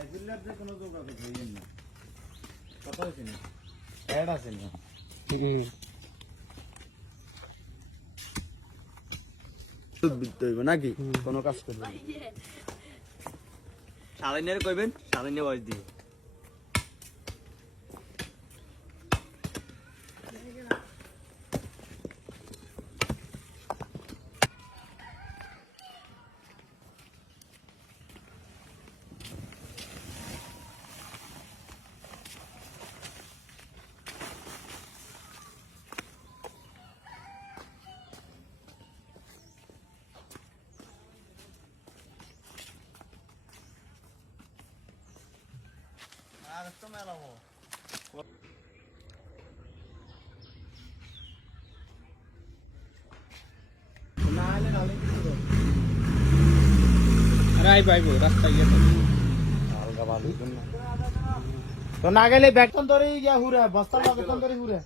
সাইকেলের যে কোনো যোগাযোগ হইল না কথা হচ্ছে না অ্যাড আছে না নাকি কোনো কাজ করবে সারাইনের কইবেন সারাইনে বয়স দিয়ে তো না গেলে বেতন ধরে গিয়া হুরে বস্তা বেতন ধরে হুরে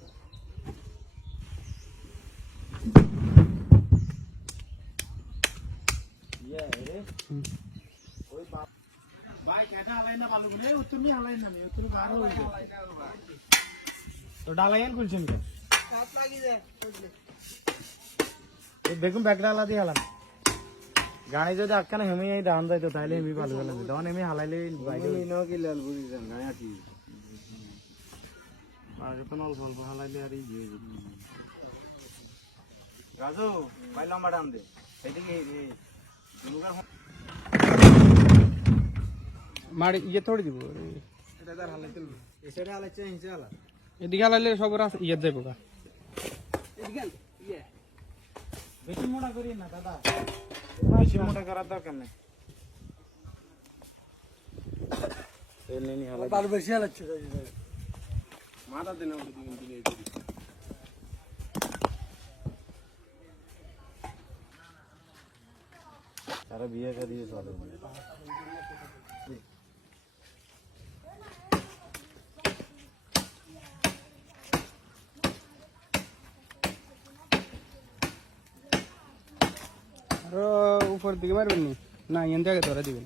দেখুন ব্যাগডালা দিয়ে হালাম গাড়ি যদি আটকানে হেমি দান যাইতো তাহলে হেমি ভালো হলাম তখন হেমি হালাইলে বাইরে আগে তো অল্প অল্প হালাইলে আর রাজু ভাই লম্বা টান দে এদিকে মাড়ি ইয়ে থোড়ি দিব এটা তার হালাইতে এসে হালাইছে হিংসে হালা এদিকে হালাইলে সব ইয়ে যাইব গা বেশি মোটা করি না দাদা বেশি মোটা করার দরকার নেই তেল নেই হালাই আর বেশি হালাচ্ছে মাথা দেন সারা বিয়ে করিয়ে চলে আরো উপর দিকে মারবেন নি না এন থেকে ধরে দিবেন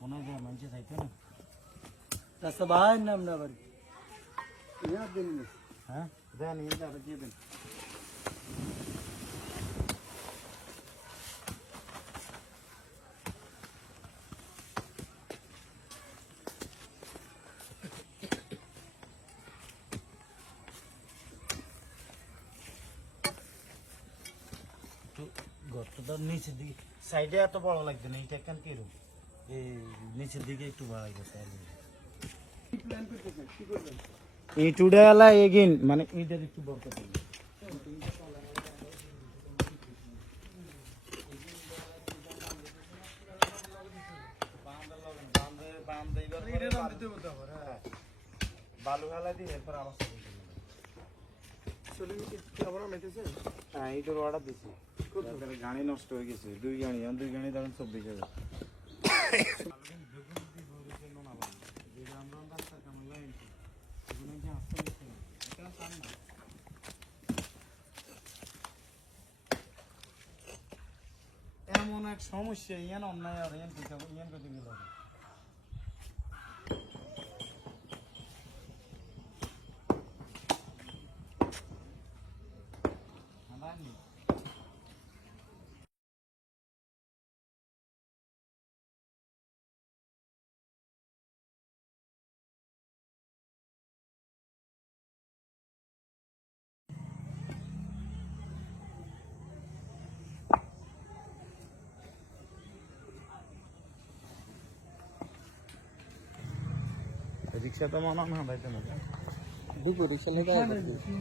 কোনো মানুষ চাইতো না রাস্তা বাহার নাম না বাড়ি হ্যাঁ দেন দিয়ে দেন গর্তটা নিচের দিকে সাইডে এত বড় লাগবে না এটা কেন কিরকম এই নিচের দিকে একটু বাড়াই গেছে ইটুডা এলা এগিন মানে ইটার একটু বড় করতে বালু হেলা দিয়ে এরপর আবার হ্যাঁ এইটার অর্ডার দিছি গাড়ি নষ্ট হয়ে গেছে দুই গাড়ি ধরেন 24,000 এমন এক সমস্যা ইয়ান অন্যায় আর ইয়ান করতে গেল रिक्षा तर म्हणा ना बायचं दुपारी रिक्षाला काय